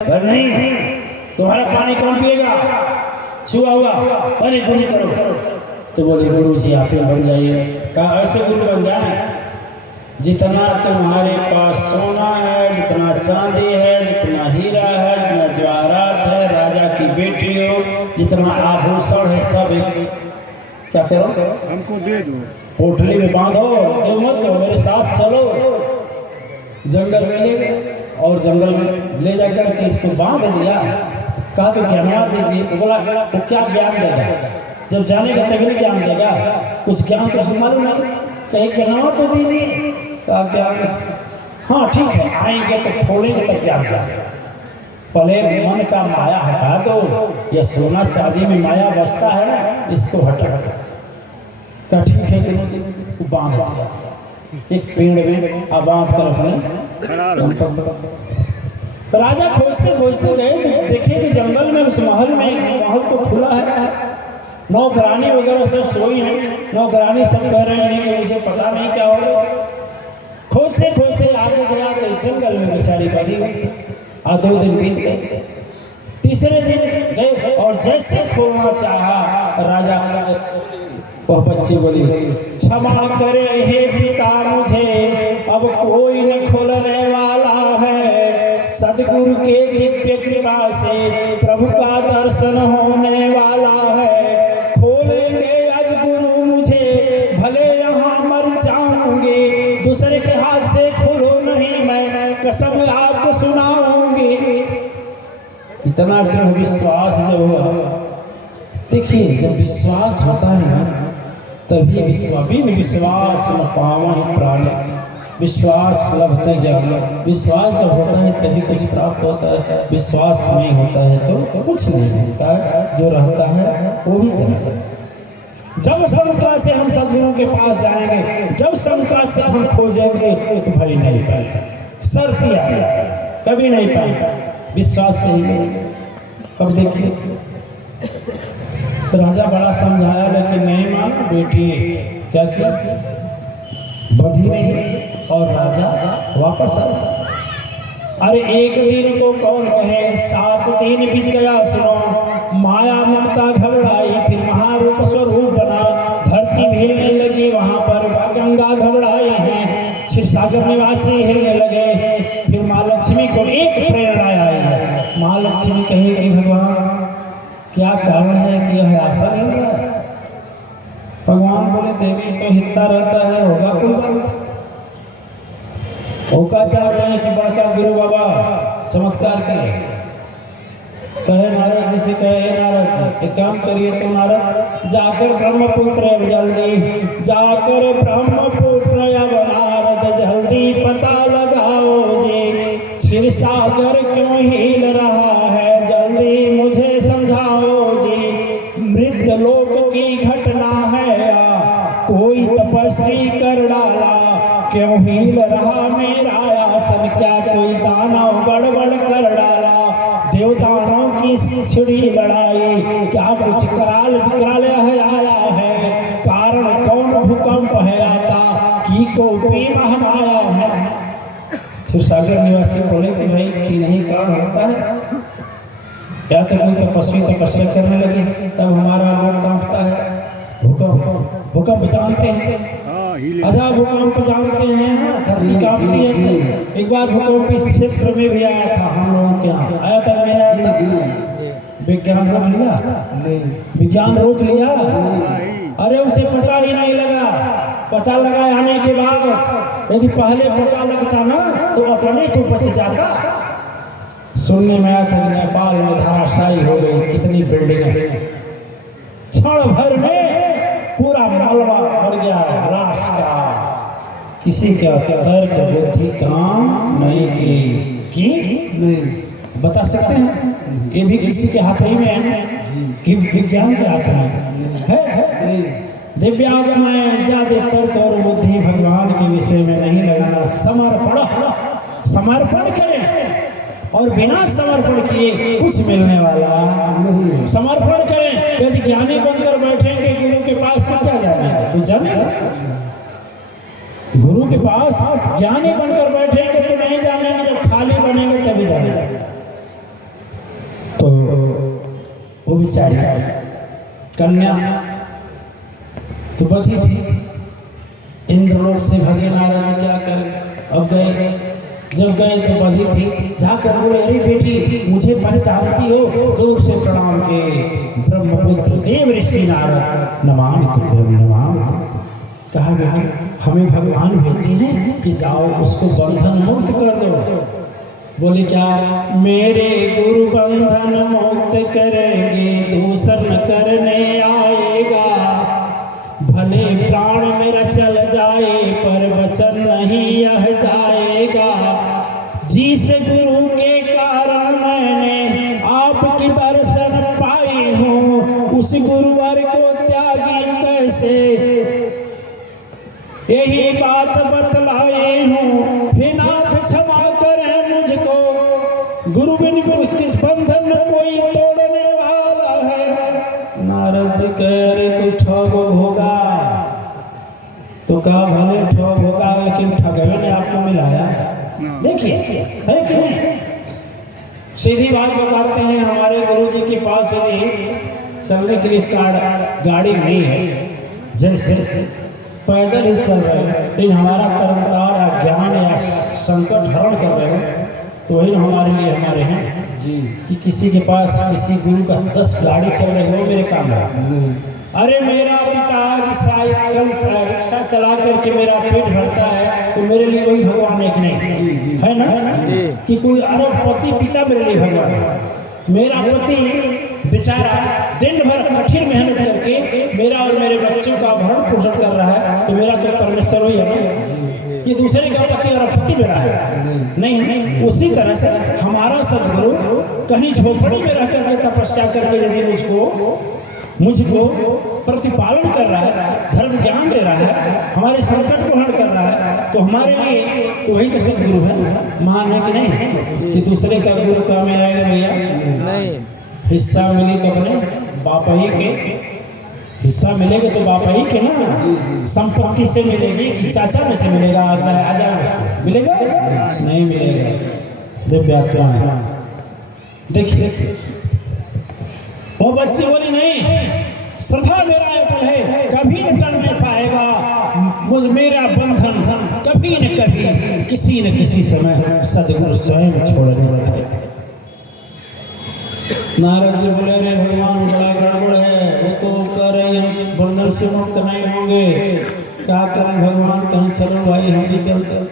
घर नहीं, तुम्हारा पानी कौन पिएगा? छुआ हुआ, अरे गुरु करो। तो बोले गुरु जी आप ही बन जाइए। कहा ऐसे गुरु बन जाए जितना तुम्हारे पास सोना है, जितना चांदी है, जितना हीरा है, जितना जवाहरात है, राजा की बेटी हो, जितना आभूषण है, सब एक क्या करो हमको दे दो, पोटली में बांधो, तो मत दो, मेरे साथ चलो। जंगल में ले गए और जंगल में ले जाकर के इसको बांध दिया। कहा तो ज्ञान दीजिए। वो बोला वो क्या ज्ञान देगा? जब जानेगा तभी ना ज्ञान देगा, कुछ ज्ञान तो उसको मालूम नहीं। कहे ज्ञान तो दीजिए। कहा ज्ञान, हाँ ठीक है, आएंगे तो खोलेंगे तब ज्ञान देगा। पहले मन का माया हटा दो, या सोना चांदी में माया बसता है ना, इसको हटा दो। कहा ठीक है गुरु जी। बांध दिया एक पेड़ में, अब बांध कर अपने तो राजा खोजते खोजते गए तो देखे कि जंगल में उस महल में, महल तो खुला है, नौकरानी वगैरह सब सोई हैं। नौकरानी सब कह रहे हैं कि मुझे पता नहीं क्या होगा। खोजते खोजते आगे गया तो जंगल में बेचारी पड़ी हुई। 2 दिन बीत गए। तीसरे दिन गए और जैसे खोलना चाहा राजा, वह बच्ची बोली क्षमा करे हे पिता मुझे, अब कोई न खोलने वाला है। सदगुरु के दिव्य कृपा से प्रभु का दर्शन होने वाला है। खोलेंगे आज गुरु मुझे, भले यहाँ मर जाऊंगी, दूसरे के हाथ से खोलो नहीं, मैं कसम आपको सुनाऊंगी। इतना दृढ़ विश्वास जब हुआ, देखिए जब विश्वास होता है ना तभी विश्वास न पावहि प्राण, विश्वास लभते ज्ञान। विश्वास जब होता है तभी कुछ प्राप्त होता है, विश्वास नहीं होता है तो कुछ नहीं होता है। जो रहता है वो भी चला जाता है। जब शंका से हम सदगुरु के पास जाएंगे, जब शंका से हम खोजेंगे तो भाई नहीं पाएंगे, शर्त कभी नहीं पाएंगे, विश्वास से ही। अब देखिए राजा बड़ा समझाया लेकिन नहीं माना। बेटी क्या किया, बधी नहीं और राजा वापस आया। अरे एक दिन को कौन कहे, 7 दिन बीत गया। सुनो, माया ममता घबराई, फिर महारूप स्वरूप बना। धरती भी हिलने लगी, वहां पर गंगा घबराई है, क्षीर सागर निवासी हिलने लगे। फिर माँ लक्ष्मी को एक प्रेरणा आई। माँ लक्ष्मी कहेगी भगवान क्या कारण है कि यह आशा नहीं रहा है? भगवान बोले देवी तो हिलता रहता है, होगा कोई बात। होगा क्या रहे हैं कि बड़का गुरु बाबा चमत्कार किए। कहे नारद जी से, कहे नारद जी एक काम करिए तो नारद, जाकर ब्रह्मपुत्र अब जल्दी, जाकर ब्रह्मपुत्र अब नारद जल्दी पता लगाओ जी, क्षीर सागर क्यों हिल रहा है, जल्दी मुझे समझाओ जी। मृत लोक की घटना है या कोई तपस्वी कर डाला, क्यों हिल रहा मेरा आसन, क्या कोई दानव गड़बड़ कर डाला। देवताओं की छिड़ी लड़ाई, क्या कुछ कराल विकराल है आया है, कारण कौन भूकंप है आता, की कोपी महामाया है। क्षीर सागर निवासी बोले कि भाई कि नहीं कारण होता है, या तो कोई तपस्वी तपस्या करने लगे तब हमारा लोग कांपता है। भूकंप जानते हैं, अच्छा भूकंप जानते हैं ना, धरती कांपती है। एक बार भूकंप इस क्षेत्र में भी आया था, हम लोगों के यहाँ आया था, नहीं आया था? विज्ञान रोक लिया, विज्ञान रोक लिया। अरे उसे पता ही नहीं लगा। पता लगा आने के बाद, यदि पहले पता लगता ना तो अपने तो बच जाता। सुनने में आया था कि नेपाल में धराशायी हो गई कितनी बिल्डिंगें, क्षण भर में पूरा मलबा बढ़ गया राश का। किसी का तर्क बुद्धि काम नहीं की नहीं बता सकते हैं। ये भी किसी के हाथ ही में है कि विज्ञान के हाथ में है। दिव्यात्माएं ज्यादा तर्क और बुद्धि भगवान के विषय में नहीं लगाना। समर्पण करें और बिना समर्पण किए कुछ मिलने वाला नहीं। समर्पण करें। यदि ज्ञानी बनकर बैठेंगे गुरु के पास तो क्या जानेगा, कुछ जानेगा? गुरु के पास ज्ञानी बनकर बैठेंगे तो नहीं जानेंगे, जब खाली बनेंगे तभी जानेंगे। बेचारी कन्या तो बधी थी, इंद्रलोक से भगे नारद जी, क्या करें। अब गए, जब गए तो बधी थी, जाकर बोले अरे बेटी मुझे पहचानती हो? दूर से प्रणाम के, ब्रह्मपुत्र देव ऋषि नारद नमामि तुभ्यं नमामि तुभ्यं। कहा बेटी हमें भगवान भेजे हैं कि जाओ उसको बंधन मुक्त कर दो। बोले क्या? मेरे गुरु बंधन मुक्त करेंगे, दूसर न करने आएगा। भले प्राण मेरा चल जाए पर वचन नहीं यह जाएगा। जिस गुरु के कारण मैंने आपकी दर्शन पाई हूँ, उस गुरुवर को त्यागी कैसे, यही बात बतलाई हूँ। हे नाथ क्षमा करें मुझको, गुरु बिन किस बंधन कोई तोड़ने वाला है। नारद जी कह रहे कोई ठग होगा तो कहा भले ठग होगा, लेकिन ठगवे ने आपको मिलाया। देखिए है कि नहीं, सीधी बात बताते हैं। हमारे गुरु जी के पास यदि चलने के लिए गाड़ी नहीं है, जैसे पैदल ही चल रहे हैं, लेकिन हमारा कर्मकार अज्ञान या संकट हरण कर रहे हो, तो वही हमारे लिए हमारे हैं जी कि किसी के पास किसी गुरु का 10 गाड़ी चल रही हो मेरे काम में। अरे मेरा पिता साइकिल रिक्शा चला करके मेरा पेट भरता है, तो मेरे लिए वही भगवान एक नहीं है ना कि कोई अरबपति पिता मेरे लिए भगवान है। मेरा पति बेचारा दिन भर कठिन मेहनत करके मेरा और मेरे बच्चों का भरण पोषण कर रहा है, तो मेरा तो परमेश्वर ही है ना कि दूसरे का पति और पति मेरा है नहीं। उसी तरह से हमारा सदगुरु कहीं झोपड़ी में रह करके तपस्या करके यदि मुझको प्रतिपालन कर रहा है, धर्म ज्ञान दे रहा है, हमारे संकट को हरण कर रहा है, तो हमारे लिए तो वही तो सदगुरु है। महान है कि नहीं कि दूसरे का गुरु का में आएगा भैया नहीं। हिस्सा मिली तो अपने बापा ही के, हिस्सा मिलेगा तो बापा ही के ना। संपत्ति से मिलेगी कि चाचा में से मिलेगा, आजा मिलेगा नहीं मिलेगा। दिव्यात्मा देखिए वो बच्ची बोली नहीं, श्रद्धा मेरा अटल है, कभी न टल नहीं पाएगा मुझ मेरा बंधन, कभी न कभी किसी न किसी समय सदगुरु स्वयं छोड़ने वाला। नारद जी बोले रे भगवान बड़ा गड़बड़ है, वो तो कह रहे हम बंधन से मुक्त नहीं होंगे, क्या करें भगवान? कहीं चलो भाई हम भी चलते।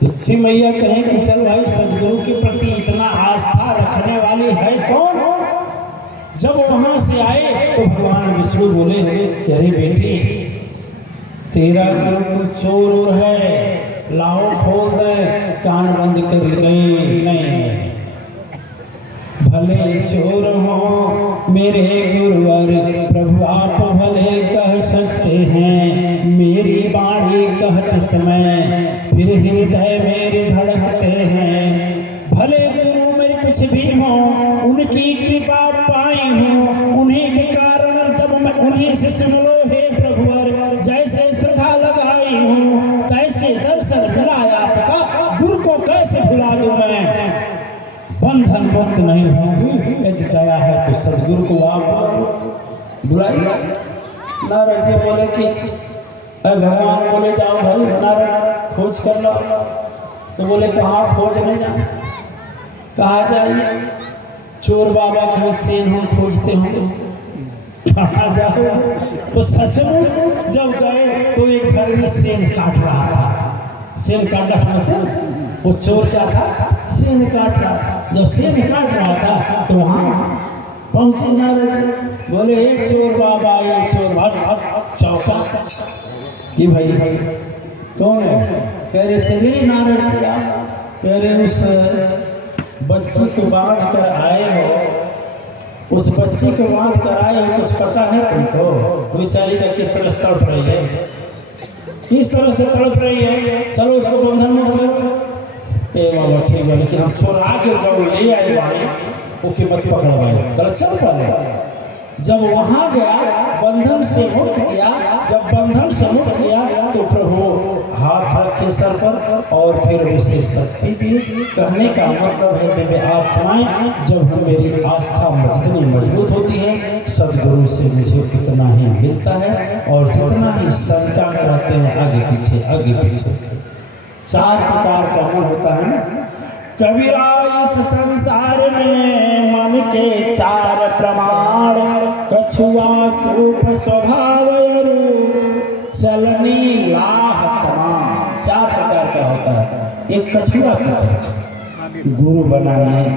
पृथ्वी मैया कहें कि चल भाई सदगुरु के प्रति इतना आस्था रखने वाली है कौन? जब वहां से आए तो भगवान विष्णु बोले कि अरे बेटी तेरा गुरु कोई चोर है, लाओ खोल दे, कान बंद कर गए। नहीं, भले चोर हो मेरे गुरुवर प्रभु आप भले कह सकते हैं, मेरी बाणी कहते समय फिर हृदय मेरे धड़कते हैं। भले गुरु मेरे कुछ भी हो, उनकी कृपा पाई हूँ, उन्हीं के कारण जब मैं उन्हीं से सुन लो हे प्रभुवर, जैसे श्रद्धा लगाई हूँ तैसे दर्शन मिलाया आपका, गुरु को कैसे भुला दूं मैं? बंधन मुक्त नहीं होंगी, यदि दया है तो सदगुरु को आप बुलाइए। नारद जी बोले कि भगवान बोले जाओ भाई नारद खोज कर लो। तो बोले कहाँ खोजने जाए? कहा जाइए? चोर बाबा के सेन हम खोजते होंगे, कहाँ जाओ? तो सचमुच जब गए तो एक घर में सेन काट रहा था। सेन काटना समझते? वो चोर क्या था? सेन काट रहा। जब सेन काट रहा था तो वहाँ पहुंचे नारद। बोले एक चोर बाबा, एक चोर बाबा चौका कि भाई कौन है? कह रहे सवेरे नारद जी आप कह रहे उस बच्ची को बांध कर आए हो, उस बच्ची को बांध कर आए हो, कुछ पता है तुमको? बेचारी का किस तरह तड़प रही है, किस तरह से तड़प रही है, चलो उसको बंधन मुक्त करो। बाबा ठीक है, लेकिन हम चोरा के जब ले आए भाई ओके मत पकड़वाए, गलत चल पा जब वहां गया, बंधन से मुक्त किया, जब बंधन से मुक्त किया तो प्रभु हाथ रख के सर पर और फिर उसे शक्ति दी। कहने का मतलब है दिव्य आत्माएं जब मेरी आस्था जितनी मजबूत होती है, सदगुरु से मुझे उतना ही मिलता है, और जितना ही शंका में रहते हैं आगे पीछे आगे पीछे। चार प्रकार का मन होता है ना। कबीरा इस संसार में मन के चार प्रमाण, कछुआ सूप स्वभाव चलनी लाह तमाम। चार प्रकार का होता है। एक कछुआ का गुरु बनाने